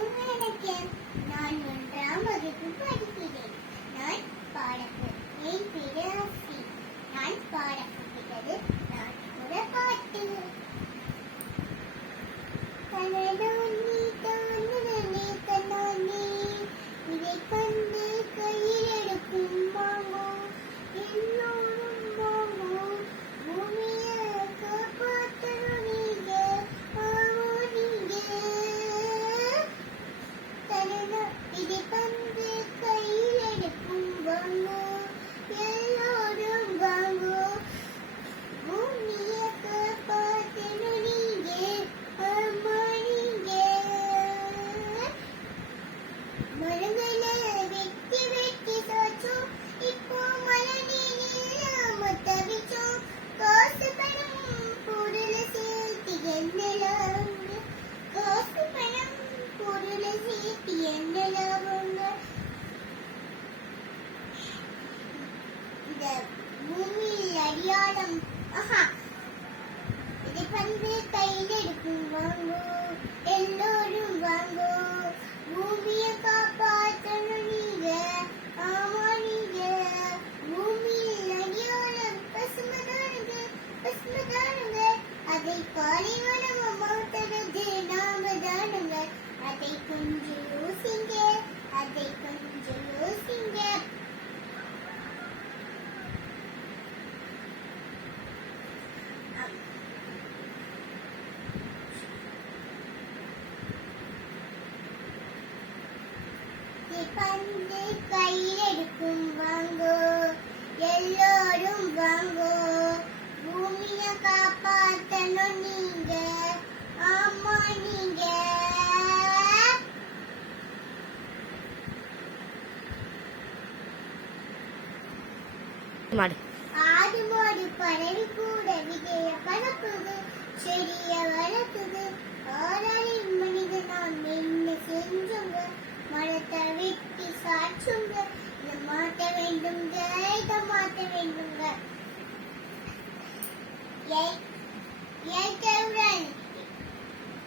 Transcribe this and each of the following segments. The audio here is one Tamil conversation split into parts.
அனைவருக்கும் வணக்கம். நான் 1ஆம் வகுப்பு படிக்கிறேன். நான் பாடப்பு என் பேரு ஆசி. நான் பாடப்பட்டது நான் ஒரு பாட்டு. தனனோனி தானனே தனனே இதை கண்டு கையில் எடுக்கும் மாமோ எல்லோரும் மாமோ பூமியை காப்பாற்றணும் நீங்க ஆமோ நீங்க. தனனோ இதை கண்டு கையில் எடுக்கும் வாங்கோ எல்லோரும் வாங்கோ பூமியை காப்பாற்றணும் நீங்க ஆமா நீங்க. மரங்களை வெட்டி வெட்டி சாச்சோம், இப்போ மழை நீர் இல்லாம தவிச்சோம். காசு பணம் பொருளை சேர்த்து என்ன லாபங்க? காசு பணம் பொருளை சேர்த்து என்ன லாபங்க? இந்த பூமியில் அடியாளம் இதை வந்து கையில் எடுக்கும் வாங்கோ எல்லோரும் வாங்கோ பூமியை காப்பாற்றணும் நீங்க ஆமா நீங்க. பூமியில் அடியாளம் பசுமதானுங்க பசுமதானுங்க, அதை பாலைவனமா மாத்துறது நாம தானுங்க. அதை கொஞ்சம் யோசிங்க, அதை கொஞ்சம் யோசிங்க. பந்து கையில் எடுக்கும் வாங்கோ எல்லோரும் வாங்கோ பூமியை காப்பாற்றணும் நீங்க ஆமா நீங்க. ஆடு மாடு பறவை கூட விதைய பரப்புது செடிய வளர்க்குது. ஆறாளின் மனிதன் நான் என்ன செஞ்சுங்க? மரத்தை வெட்டி சாச்சுங்க. இதை மாற்ற வேண்டுங்க, இதை மாற்ற வேண்டுங்க. இயற்கையுடன்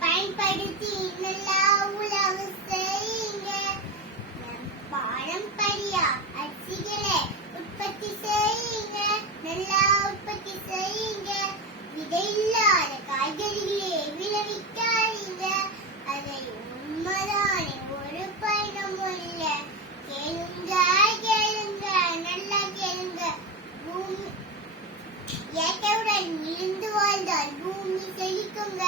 பயன்படுத்தி நல்லா உழவு செய்யுங்க. பாரம்பரிய அரிசிகளை உற்பத்தி செய்யுங்க, நல்லா உற்பத்தி செய்யுங்க. விதை இல்லாத காய்கறிகளை விளைவிக்காதீங்க, அதை உண்மைதானே ஒரு பயணமும் இல்ல. கேளுங்க கேளுங்க நல்லா கேளுங்க. பூமி இயற்கையுடன் இருந்து வாழ்ந்தால் பூமி செழிக்குங்க,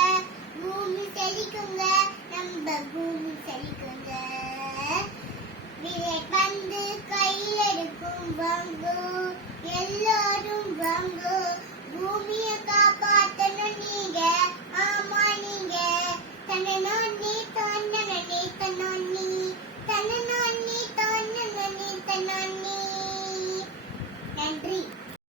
பூமி செழிக்குங்க. நம்ம பூமி